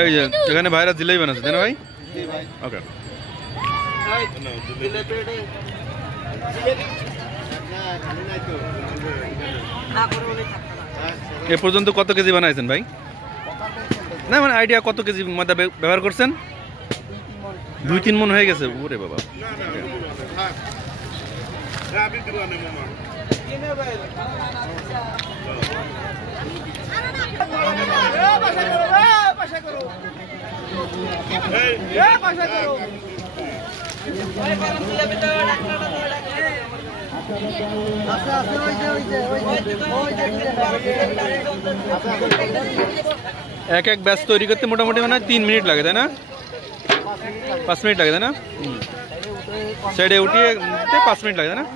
এই যে এখানে ভাইরা জিলেবি বানাচ্ছে তাই না ভাই? ওকে। এ পর্যন্ত কত কেজি বানাইছেন ভাই? না মানে আইডিয়া কত কেজি ময়দা ব্যবহার করছেন? 2-3 মণ হয়ে গেছে। ওরে বাবা। এক এক ব্যাচ তৈরি করতে মোটামুটি মানে 3 মিনিট লাগে তাই না? 5 মিনিট লাগে তাই না? সাইডে উঠিয়ে 5 মিনিট লাগে তাই না?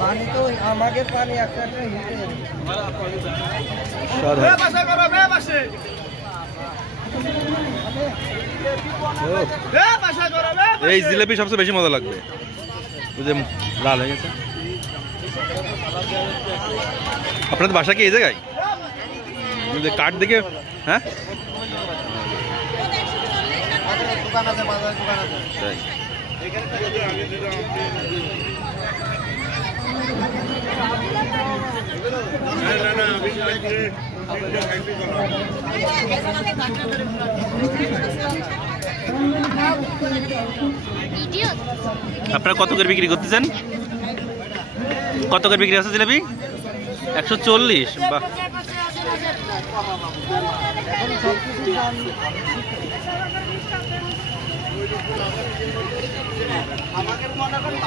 পানি তো আমাদের পানি একটা এই জিলাপি সবচেয়ে বেশি মজা লাগবে। বুঝে লাল হয়ে গেছে। আপনাদের বাসা কি এই জায়গায়? কাঠ দেখে হ্যাঁ আপনারা কত করে বিক্রি করতেছেন? কত করে বিক্রি আছে জিলাপি? 140। বাহ। আমাদের মনে করেন